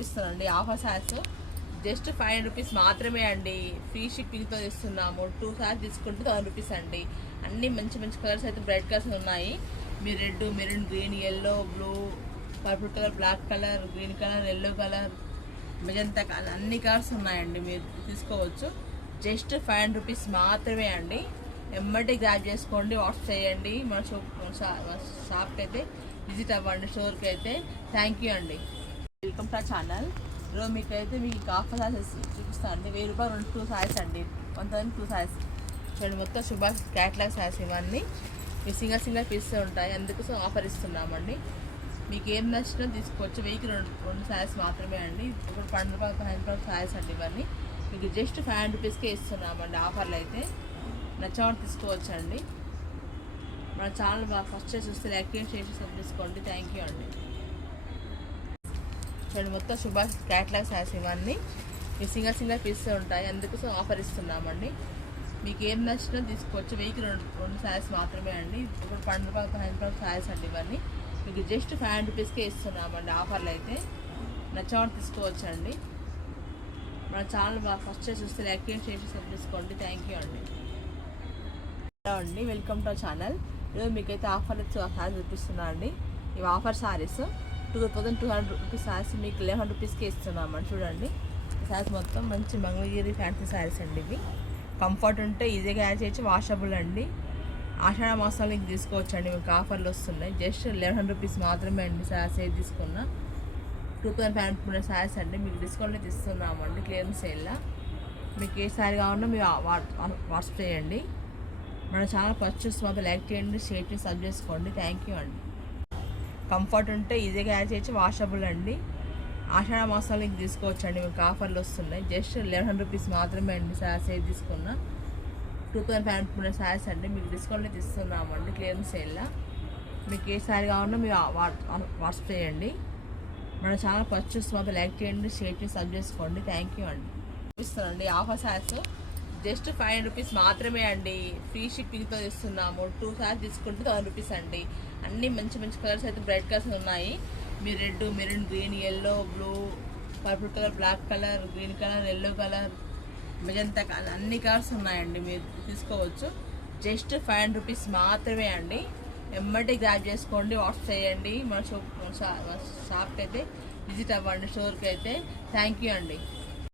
చూపిస్తానండి offer saris just 500 rupees మాత్రమే అండి. ఫ్రీ షిప్పింగ్తో ఇస్తున్నాము. 2 శారీస్ తీసుకుంటే 1000 రూపీస్ అండి. అన్నీ మంచి మంచి కలర్స్ అయితే బ్రైట్ కలర్స్ ఉన్నాయి. మీరు red, maroon, green, yellow, blue, purple colour, black colour, green colour, yellow colour, magenta colour అన్ని కలర్స్ ఉన్నాయండి. మీరు తీసుకోవచ్చు. జస్ట్ 500 రూపీస్ మాత్రమే అండి. ఎమ్మటి గ్రాప్ చేసుకోండి, వాట్సాప్ చేయండి. మన షాప్కి అయితే విజిట్ అవ్వండి, స్టోర్కి అయితే. థ్యాంక్ యూ అండి. Welcome to channel. ఈరోజు మీకు ఆఫర్ శారీస్ చూపిస్తాను అండి. 1000 రూపాయలు 2 శారీస్ అండి. 1000 2 శారీస్ చూడండి. మొత్తం సుభాష్ క్యాట్లాగ్ శారీస్ ఇవన్నీ. మీ సింగల్ పీసెస్ ఉంటాయి, అందుకోసం ఆఫర్ ఇస్తున్నామండి. మీకు ఏం నచ్చినా తీసుకోవచ్చు. 1000కి 2 శారీస్ మాత్రమే అండి. ఇప్పుడు 12 రూపాయలు 15 రూపాయలు శారీస్ అండి. ఇవన్నీ మీకు జస్ట్ 500 రూపీస్కే ఇస్తున్నామండి. ఆఫర్లు అయితే నచ్చమని తీసుకోవచ్చు అండి. మన ఛానల్ ఫస్ట్ చూస్తే లైక్ చేసి సబ్ చేసుకోండి. థ్యాంక్ యూ అండి. చూడండి మొత్తం సుభాష్ క్యాట్లాగ్ శారీస్ ఇవన్నీ. మీ సింగల్ పీసెస్ ఉంటాయి, అందుకోసం ఆఫర్ ఇస్తున్నామండి. మీకు ఏం నచ్చినా తీసుకోవచ్చు. 1000కి 2 శారీస్ మాత్రమే అండి. ఇప్పుడు 12 రూపాయలు 15 రూపాయలు శారీస్ అండి. ఇవన్నీ మీకు జస్ట్ 500 రూపీస్కే ఇస్తున్నామండి. ఆఫర్లు అయితే నచ్చమని తీసుకోవచ్చు అండి. మన ఛానల్ ఫస్ట్ చూస్తే లైక్ చేసి సబ్ చేసుకోండి. థ్యాంక్ యూ అండి. హలో అండి, వెల్కమ్ టు ఛానల్. ఈరోజు మీకైతే ఆఫర్ శారీస్ చూపిస్తున్నా అండి. ఇవి ఆఫర్ శారీస్ 2200 రూపీస్ శారీస్ మీకు 1100 రూపీస్కి ఇస్తున్నామండి. చూడండి శారీస్ మొత్తం మంచి మంగళగిరి ఫ్యాన్సీ శారీస్ అండి. ఇవి కంఫర్ట్ ఉంటే ఈజీగా క్యారీ చేయొచ్చు, వాషబుల్ అండి. ఆషాఢ మాసాలు ఇంక తీసుకోవచ్చు అండి. మీకు ఆఫర్లు వస్తున్నాయి. జస్ట్ 1100 రూపీస్ మాత్రమే అండి. శారీస్ ఏది తీసుకున్నా 2500 శారీస్ అండి. మీకు డిస్కౌంట్ ఇస్తున్నామండి, క్లియరెన్స్ సేల్లా. మీకు ఏ శారీ కావాలన్నా మీరు వాట్సాప్ చేయండి. మన ఛానల్ ఫస్ట్ చూసి మాత్రం లైక్ చేయండి, షేర్ చేసి సబ్ చేసుకోండి. థ్యాంక్ యూ అండి. కంఫర్ట్ ఉంటే ఈజీగా క్యారీ చేయొచ్చు, వాషబుల్ అండి. ఆషాఢ మాసాలు ఇంక తీసుకోవచ్చు అండి. మీకు ఆఫర్లు వస్తున్నాయి. జస్ట్ 1100 రూపీస్ మాత్రమే అండి. శారీస్ ఏది తీసుకున్నా 2500 శారీస్ అండి. మీకు డిస్కౌంట్ ఇస్తున్నామండి, క్లియరెన్స్ సేల్లా. మీకు ఏ శారీ కావాలన్నా మీరు వాట్సాప్ చేయండి. మన ఛానల్ ఫస్ట్ చూసి మాత్రం లైక్ చేయండి, షేర్ చేసి సబ్ చేసుకోండి. థ్యాంక్ యూ అండి. చూపిస్తానండి ఆఫర్ శారీస్ జస్ట్ 500 రూపీస్ మాత్రమే అండి. ఫ్రీ షిప్పింగ్తో ఇస్తున్నాము. 2 శారీస్ తీసుకుంటే 1000 రూపీస్ అండి. అన్నీ మంచి మంచి కలర్స్ అయితే బ్రైట్ కలర్స్ ఉన్నాయి. మీరు red, maroon, green, yellow, blue, purple colour, black colour, green colour, yellow colour, magenta colour అన్ని కలర్స్ ఉన్నాయండి. మీరు తీసుకోవచ్చు. జస్ట్ 500 రూపీస్ మాత్రమే అండి. ఎమ్మటి గ్రాప్ చేసుకోండి, వాట్సాప్ చేయండి. మన షాప్కి అయితే విజిట్ అవ్వండి, స్టోర్కి అయితే. థ్యాంక్ యూ అండి.